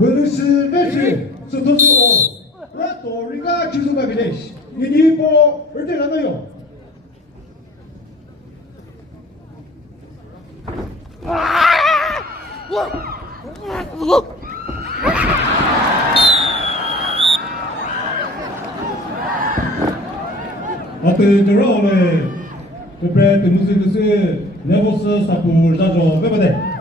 Burası 매치 스토스 오 라토리가 기술가비데시 이니포 을때가나요 어떤 저러오네 그래 무슨 뜻이 네보스 사풀 자조 빼버대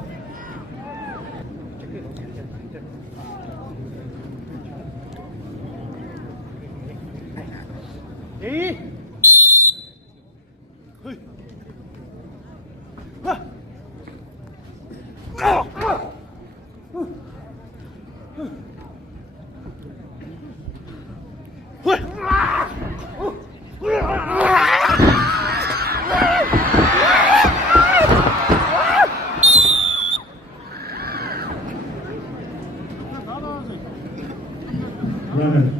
에이! 헐! 하! 그러면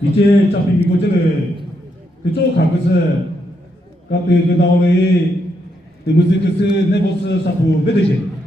이제 잡힌 이곳을 그쪽 간 것은 그 나오는 무슨 네보스 사프 메드시